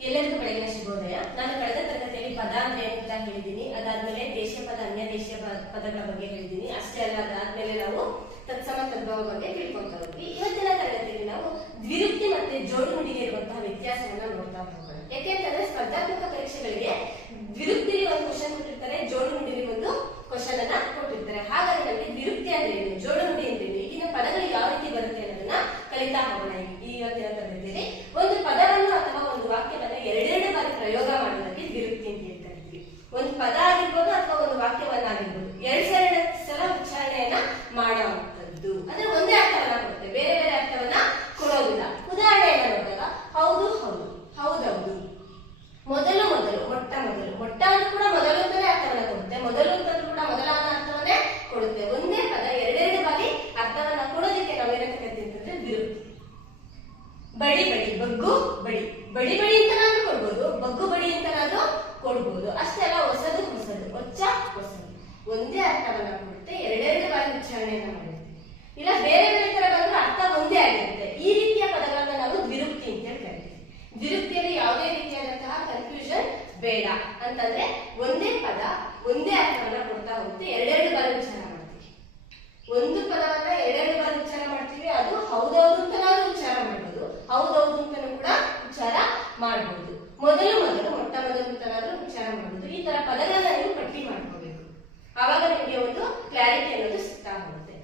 ಎಲ್ಲರಿಗೂ ಬೆಳಗಿನ ಶುಭೋದಯ. ನಾನು ಕಳೆದ ತರಗತಿಯಲ್ಲಿ ಪದ ಅಂದ್ರೆ ಅಂತ ಹೇಳಿದ್ದೀನಿ. ಅದಾದ್ಮೇಲೆ ದೇಶೀಯ ಪದ, ಅನ್ಯ ದೇಶೀಯ ಪ- ಪದಗಳ ಬಗ್ಗೆ ಹೇಳಿದ್ದೀನಿ. ಅಷ್ಟೇ ಅಲ್ಲ, ಅದಾದ್ಮೇಲೆ ನಾವು ತತ್ಸಮ ತದ್ಭವ ಬಗ್ಗೆ ತಿಳ್ಕೊಂತ ಹೋದ್ವಿ. ಇವತ್ತಿನ ತರಗತಿಯಲ್ಲಿ ನಾವು ದ್ವಿರುಕ್ತಿ ಮತ್ತೆ ಜೋಡು ನುಡಿಗೆ ಇರುವಂತಹ ವ್ಯತ್ಯಾಸವನ್ನ ನೋಡ್ತಾ ಹೋಗೋಣ ಯಾಕೆಂತಂದ್ರೆ ಸ್ಪರ್ಧಾತ್ಮಕ ಪರೀಕ್ಷೆಗಳಿಗೆ ದ್ವಿರುಕ್ತಿಲಿ ಒಂದು ಕ್ವಶನ್ ಕೊಟ್ಟಿರ್ತಾರೆ ಜೋಡು ನುಡಿಲಿ ಒಂದು ಕ್ವಶನ್ ಅನ್ನ ಕೊಟ್ಟಿರ್ತಾರೆ ಹಾಗಾಗಿ ನಮಗೆ ದ್ವಿರುಕ್ತಿ ಅಂದ್ರೆ ಏನು ಜೋಡು ನುಡಿ ಅಂದ್ರೆ ಏನು ಈಗಿನ ಪದಗಳು ಯಾವ ರೀತಿ ಬರುತ್ತೆ ಅನ್ನೋದನ್ನ ಕಲಿತಾ ಹೋಗೋಣ ಈ- ಈ ಇವತ್ತಿನ ತರಗತಿಯಲ್ಲಿ ಒಂದು ಪದವನ್ನು ಅಥವಾ ಒಂದು ವಾಕ್ಯವನ್ನ ಎರಡೆರಡು ಬಾರಿ ಪ್ರಯೋಗ ಮಾಡೋದಕ್ಕೆ ದ್ವಿರುಕ್ತಿ ಅಂತ ಹೇಳಿ ಕರಿತೀವಿ ಒಂದು ಪದ ಆಗಿರ್ಬೋದು ಅಥವಾ ಒಂದು ವಾಕ್ಯವನ್ನಾಗಿರ್ಬೋದು. ಎರಡ್ ಎರಡು ಸಲ ಉಚ್ಚಾರಣೆಯನ್ನ ಮಾಡುವಂಥದ್ದು. ಅಂದ್ರೆ ಒಂದೇ ಅರ್ಥವನ್ನ ಕೊಡುತ್ತೆ. ಬೇರೆ ಬೇರೆ ಅರ್ಥವನ್ನ ಕೊಡೋದಿಲ್ಲ. ಉದಾಹರಣೆಯನ್ನ ನೋಡಿದಾಗ ಹೌದು ಹೌದು. ಹೌದೌದು. ಮೊದಲು ಮೊದಲು ಮೊಟ್ಟ ಮೊದಲು. ಮೊಟ್ಟ ಕೂಡ ಮೊದಲು ಅಂತಾನೆ ಅರ್ಥವನ್ನ ಕೊಡುತ್ತೆ. ಮೊದಲು ಅಂತಂದ್ರೂ ಕೂಡ ಮೊದಲ ಅನ್ನೋ ಅರ್ಥವನ್ನೇ ಕೊಡುತ್ತೆ. ಒಂದೇ ಪದ, ಎರಡೆರಡು ಬಾರಿ ಅರ್ಥವನ್ನ ಕೊಡೋದಕ್ಕೆ ನಾವು ಕರಿತೀವಿ ಅಂತಂದ್ರೆ ಬಿರು. ಬಡಿ ಬಡಿ ಬಗ್ಗು ಬಡಿ ಬಡಿ ಬಡಿ ನಾನು ಕೊಡ್ಬೋದು. ಬಗ್ಗು ಬಡಿ ಅಂತನಾದ್ರೂ ಕೊಡ್ಬೋದು. ಅಷ್ಟೆಲ್ಲ ಅಲ್ಲ ಹೊಸದು ಹೊಸದು ಹೊಚ್ಚ ಹೊಸದು ಒಂದೇ ಅರ್ಥವನ್ನ ಕೊಡುತ್ತೆ ಎರಡೆರಡು ಬಾರಿ ಉಚ್ಚಾರಣೆಯನ್ನ ಮಾಡುತ್ತೆ ಇಲ್ಲ ಬೇರೆ ಬೇರೆ ತರ ಬಂದ್ರೆ ಅರ್ಥ ಒಂದೇ ಆಗಿರುತ್ತೆ ಈ ರೀತಿಯ ಪದಗಳನ್ನ ನಾವು ದ್ವಿರುಕ್ತಿ ಅಂತ ಹೇಳಿ ಕರಿತೀವಿ ದ್ವಿರುಕ್ತಿಯಲ್ಲಿ ಯಾವುದೇ ರೀತಿಯಾದಂತಹ ಕನ್ಫ್ಯೂಷನ್ ಬೇಡ ಅಂತಂದ್ರೆ ಒಂದೇ ಪದ ಒಂದೇ ಅರ್ಥವನ್ನ ಕೊಡ್ತಾ ಹೋಗುತ್ತೆ ಎರಡೆರಡು ಬಾರಿ ಉಚ್ಚಾರ ಮಾಡ್ತೀವಿ ಒಂದು ಪದವನ್ನ ಎರಡೆರಡು ಬಾರಿ ಉಚ್ಚಾರ ಮಾಡ್ತೀವಿ ಅದು ಹೌದೌದು ಅಂತನಾದ್ರೂ ಉಚ್ಚಾರ ಮಾಡ್ಬೋದು ಹೌದೌದು ಅಂತಾನೂ ಕೂಡ ಉಚ್ಚಾರ ಮಾಡ್ಬೋದು ಮೊದಲು ಮೊದಲು ಮೊಟ್ಟ ಮೊದಲು ಅಂತನಾದ್ರೂ ಉಚ್ಚಾರ ಮಾಡ್ಬೋದು ಈ ತರ ಪದಗಳನ್ನ ನೀವು ಪಟ್ಟಿ ಮಾಡ್ಕೋಬೇಕು ಆವಾಗ ನಿಮಗೆ ಒಂದು ಕ್ಲಾರಿಟಿ ಅನ್ನೋದು ಸಿಗ್ತಾ ಹೋಗುತ್ತೆ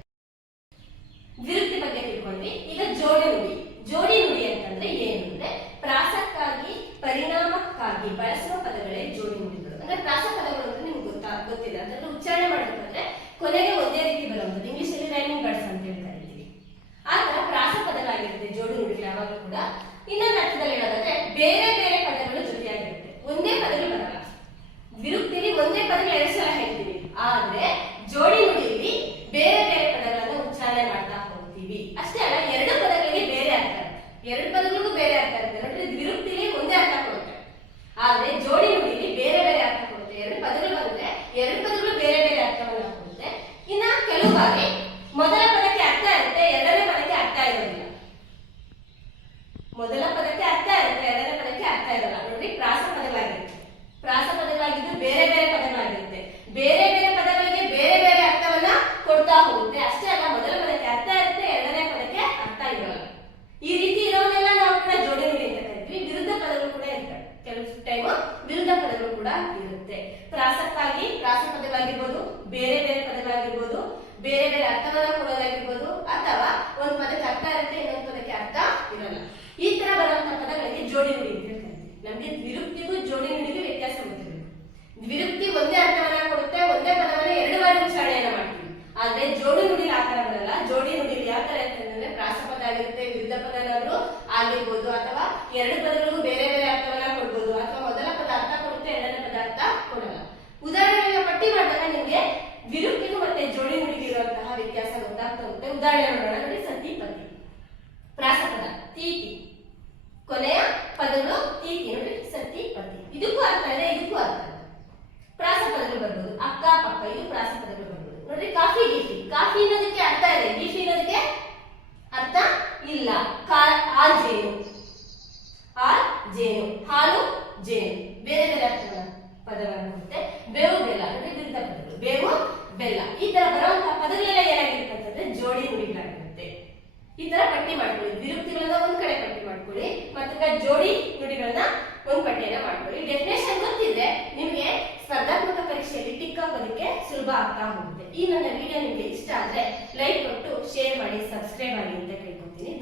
ವಿರುಕ್ತಿ ಬಗ್ಗೆ ತಿಳ್ಕೊಂಡ್ವಿ ಈಗ ಜೋಡಿ ನುಡಿ ಜೋಡಿ ನುಡಿ ಅಂತಂದ್ರೆ ಏನು ಅಂದ್ರೆ ಪ್ರಾಸಕ್ಕಾಗಿ ಪರಿಣಾಮಕ್ಕಾಗಿ ಬಳಸುವ ಪದಗಳೇ ಜೋಡಿ ನುಡಿಗಳು ಅಂದ್ರೆ ಪ್ರಾಸ ಪದಗಳು ಅಂದ್ರೆ ನಿಮ್ಗೆ ಗೊತ್ತಾ ಗೊತ್ತಿಲ್ಲ ಅದ್ರಲ್ಲಿ ಉಚ್ಚಾರಣೆ ಮಾಡಬೇಕಾದ್ರೆ ಕೊನೆಗೆ ಒಂದೇ ರೀತಿ ಬರುವಂಥದ್ದು ಇಂಗ್ಲಿಷ್ ಅಲ್ಲಿ ರೈಮಿಂಗ್ ವರ್ಡ್ಸ್ ಅಂತ ಹೇಳಿ ಕರಿತೀವಿ ಆ ತರ ಪ್ರಾಸ ಪದಗಳಾಗಿರುತ್ತೆ ಜೋಡಿ ನುಡಿಗಳು ಯಾವಾಗಲೂ ಕೂಡ ಇನ್ನೊಂದು ಅರ್ಥದಲ್ಲಿ ಹೇಳೋದಾದ್ರೆ ಬೇರೆ ಬೇರೆ ಪದಗಳು ಜೊತೆಯಾಗಿರುತ್ತೆ ಒಂದೇ ಪದಗಳು ಬರಲ್ಲ ವಿರುಕ್ತಿಲಿ ಒಂದೇ ಪದಗಳು ಎರಡು ಸಲ ಹೇಳ್ತೀವಿ ಆದ್ರೆ ಜೋಡಿ ನುಡಿಯಲ್ಲಿ ಬೇರೆ ಬೇರೆ ಪದಗಳನ್ನ ಉಚ್ಚಾರಣೆ ಮಾಡ್ತಾ ಹೋಗ್ತೀವಿ ಅಷ್ಟೇ ಅಲ್ಲ ಎರಡು ಪದಗಳಿಗೆ ಬೇರೆ ಅರ್ಥ ಇರುತ್ತೆ. ಎರಡು ಪದಗಳಿಗೂ ಬೇರೆ ಅರ್ಥ ಇರುತ್ತೆ ನೋಡ್ರಿ ವಿರುಕ್ತಿಲಿ ಒಂದೇ ಅರ್ಥ ಕೊಡುತ್ತೆ ಆದ್ರೆ ಜೋಡಿ ನುಡಿಯಲ್ಲಿ ಬೇರೆ ಬೇರೆ ಅರ್ಥ ಕೊಡುತ್ತೆ ಎರಡು ಪದಗಳು ಬಂದ್ರೆ ಎರಡು ಪದಗಳು ಬೇರೆ ಬೇರೆ ಅರ್ಥವನ್ನ ಕೊಡುತ್ತೆ ಇನ್ನ ಕೆಲವು ಬಾರಿ ಮೊದಲ ಪದಕ್ಕೆ ಅರ್ಥ ಇರುತ್ತೆ ಎರಡನೇ ಪದಕ್ಕೆ ಅರ್ಥ ಇರೋದಿಲ್ಲ ಮೊದಲ ಪದಕ್ಕೆ ಅರ್ಥ ಇರುತ್ತೆ ಎರಡನೇ ಪದಕ್ಕೆ ಅರ್ಥ ಇರಲ್ಲ ನೋಡ್ರಿ ಪ್ರಾಸ ಪದಗಳಾಗಿರುತ್ತೆ ಪ್ರಾಸ ಪದಗಳಾಗಿದ್ದು ಬೇರೆ ಬೇರೆ ಪದಗಳಾಗಿರುತ್ತೆ ಬೇರೆ ಬೇರೆ ಪದಗಳಿಗೆ ಬೇರೆ ಬೇರೆ ಅರ್ಥವನ್ನ ಕೊಡ್ತಾ ಹೋಗುತ್ತೆ ಅಷ್ಟೇ ಅಲ್ಲ ಮೊದಲ ಪದಕ್ಕೆ ಅರ್ಥ ಇರುತ್ತೆ ಎರಡನೇ ಪದಕ್ಕೆ ಅರ್ಥ ಇರಲ್ಲ ಈ ರೀತಿ ಇರೋನೆಲ್ಲ ನಾವು ಕೂಡ ಜೋಡಿ ನುಡಿ ಅಂತ ಕರಿತೀವಿ ವಿರುದ್ಧ ಪದಗಳು ಕೂಡ ಇರ್ತವೆ ಕೆಲವು ಟೈಮ್ ವಿರುದ್ಧ ಇರುತ್ತೆ. ಪ್ರಾಸಕ್ಕಾಗಿ ಪ್ರಾಸ ಬೇರೆ ಬೇರೆ ಪದಗಳಾಗಿರ್ಬೋದು, ಬೇರೆ ಬೇರೆ ಅರ್ಥವನ್ನ ಕೊಡೋದಾಗಿರ್ಬೋದು, ಅಥವಾ ಒಂದು ಪದಕ್ಕೆ ಅರ್ಥ ಇರುತ್ತೆ ಇನ್ನೊಂದು ಪದಕ್ಕೆ ಅರ್ಥ ಇರಲ್ಲ. ಈ ತರ ಬರುವಂತಹ ಪದಗಳಿಗೆ ಜೋಡಿ ನುಡಿ ಅಂತ ಹೇಳ್ತಾರೆ ನಮ್ಗೆ ದ್ವಿರುಕ್ತಿಗೂ ಜೋಡಿ ನುಡಿಗೂ ವ್ಯತ್ಯಾಸ ಗೊತ್ತಿರಬೇಕು ದ್ವಿರುಕ್ತಿ ಒಂದೇ ಅರ್ಥವನ್ನ ಕೊಡುತ್ತೆ, ಒಂದೇ ಪದವನ್ನ ಎರಡು ಬಾರಿ ಉಚ್ಚಾರಣೆಯನ್ನ ಮಾಡ್ತೀವಿ. ಆದ್ರೆ ಜೋಡಿ ನುಡಿಲಿ ಆ ತರ ಬರಲ್ಲ. ಜೋಡಿ ನುಡಿಲಿ ಯಾವ ತರ ಅಂತಂದ್ರೆ ಪ್ರಾಸ ಪದ ಆಗಿರುತ್ತೆ, ವಿರುದ್ಧ ಪದ ಏನಾದ್ರು ಆಗಿರ್ಬೋದು, ಅಥವಾ ಎರಡು ಪದಗಳಿಗೂ ಬೇರೆ ಬೇರೆ ಅರ್ಥವನ್ನ ಕೊಡ್ಬೋದು ಅಥವಾ ಮೊದಲ ಪದ ಅರ್ಥ ಕೊಡುತ್ತೆ ಎರಡನೇ ಪದ ಅರ್ಥ ಕೊಡಲ್ಲ ಉದಾಹರಣೆಗಳನ್ನ ಪಟ್ಟಿ ಮಾಡಿದಾಗ ನಿಮ್ಗೆ ವಿರುಕ್ತಿಗೂ ಮತ್ತೆ ಜೋಡಿ ನುಡಿಗೂ ಇರುವಂತಹ ವ್ಯತ್ಯಾಸ ಗೊತ್ತಾಗ್ತಾ ಹೋಗುತ್ತೆ ಉದಾಹರಣೆ ನೋಡಿ ಸತಿ ಪತಿ ಪ್ರಾಸಪದ, ತೀತಿ. ಕೊನೆಯ ಪದಗಳು ತೀತಿ ನೋಡಿ ಸತಿ ಪತಿ ಇದಕ್ಕೂ ಅರ್ಥ ಇದೆ, ಇದಕ್ಕೂ ಅರ್ಥ ಇದೆ ಪ್ರಾಸ ಪದಗಳು ಬರ್ಬೋದು. ಅಕ್ಕ ಪಕ್ಕ ಇದು ಪ್ರಾಸ ಪದಗಳು ಬರ್ಬೋದು. ನೋಡ್ರಿ, ಕಾಫಿ, ಗಿಫಿ. ಕಾಫಿ ಅನ್ನೋದಕ್ಕೆ ಅರ್ಥ ಇದೆ. ಗಿಫಿ ಅನ್ನೋದಕ್ಕೆ ಅರ್ಥ ಇಲ್ಲ. ಆ, ಜೇನು. ಆ, ಜೇನು. ಹಾಲು, ಜೇನು. ಬೇರೆ ಬೇರೆ ಅರ್ಥಗಳ ಪದಗಳನ್ನು ಬೇವು, ಬೆಲ್ಲ. ನೋಡಿ ವಿರುದ್ಧ ಪದಗಳು. ಬೇವು, ಬೆಲ್ಲ. ಈ ತರ ಬರುವಂತಹ ಪದಗಳೆಲ್ಲ ಜೋಡಿ ನುಡಿಗಳಾಗಿರುತ್ತೆ ಈ ತರ ಪಟ್ಟಿ ಮಾಡ್ಕೊಳ್ಳಿ. ವಿರುಕ್ತಿಗಳನ್ನ ಒಂದ್ ಕಡೆ ಪಟ್ಟಿ ಮಾಡ್ಕೊಳ್ಳಿ. ಮತ್ತೆ ಜೋಡಿ ನುಡಿಗಳನ್ನ ಒಂದ್ ಪಟ್ಟಿಯನ್ನ ಮಾಡ್ಕೊಳ್ಳಿ. ಡೆಫಿನೇಷನ್ ಗೊತ್ತಿದ್ರೆ ನಿಮ್ಗೆ ಸ್ಪರ್ಧಾತ್ಮಕ ಪರೀಕ್ಷೆಯಲ್ಲಿ ಟಿಕ್ ಹಾಕೋದಕ್ಕೆ ಸುಲಭ ಆಗ್ತಾ ಹೋಗುತ್ತೆ. ಈ ನನ್ನ ವಿಡಿಯೋ ನಿಮ್ಗೆ ಇಷ್ಟ ಆದ್ರೆ ಲೈಕ್ ಕೊಟ್ಟು ಶೇರ್ ಮಾಡಿ ಸಬ್ಸ್ಕ್ರೈಬ್ ಮಾಡಿ ಅಂತ ಕೇಳ್ಕೊತೀನಿ.